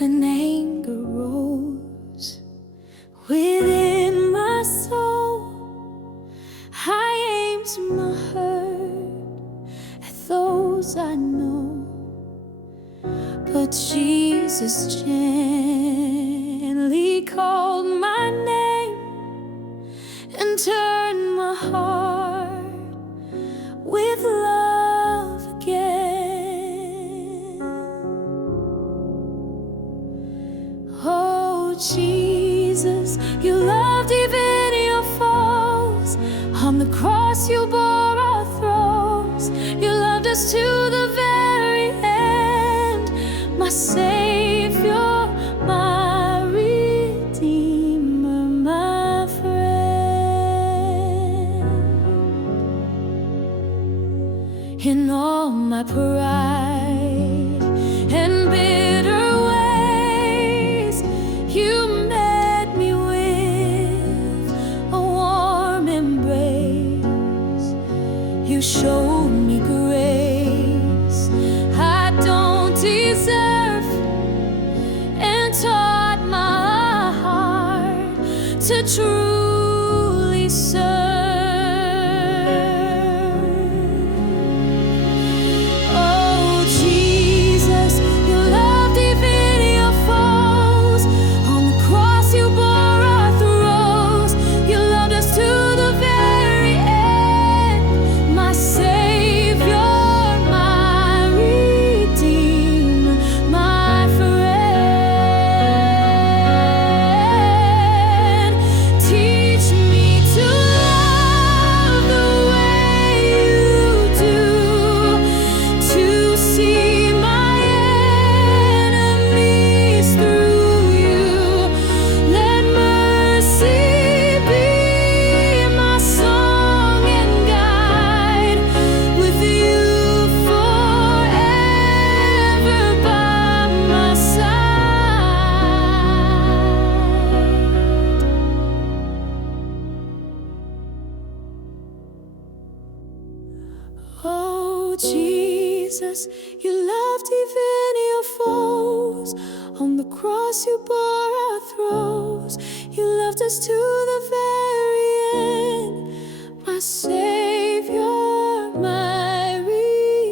when anger rose within my soul. I aimed my hurt at those I know, but Jesus gently called my name and turned my heart with love again. Oh Jesus, you loved even your foes. On the cross you bore our throes. You loved us to the very end. My Savior, my Redeemer, my friend. In all my pride and bitter ways, you met me with a warm embrace. You showed me grace I don't deserve, and taught my heart to truly serve. Oh Jesus, you loved even your foes. On the cross you bore our throes. You loved us to the very end. My Savior, my Redeemer, my friend. Teach me to love the way you do, to see my enemies through you. Let mercy be my song and guide, with you forever by my side. Oh Jesus, you loved even your foes. On the cross you bore our throes. You loved us to the very end. My Savior, my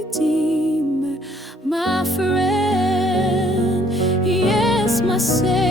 Redeemer, my friend. Yes, my Savior.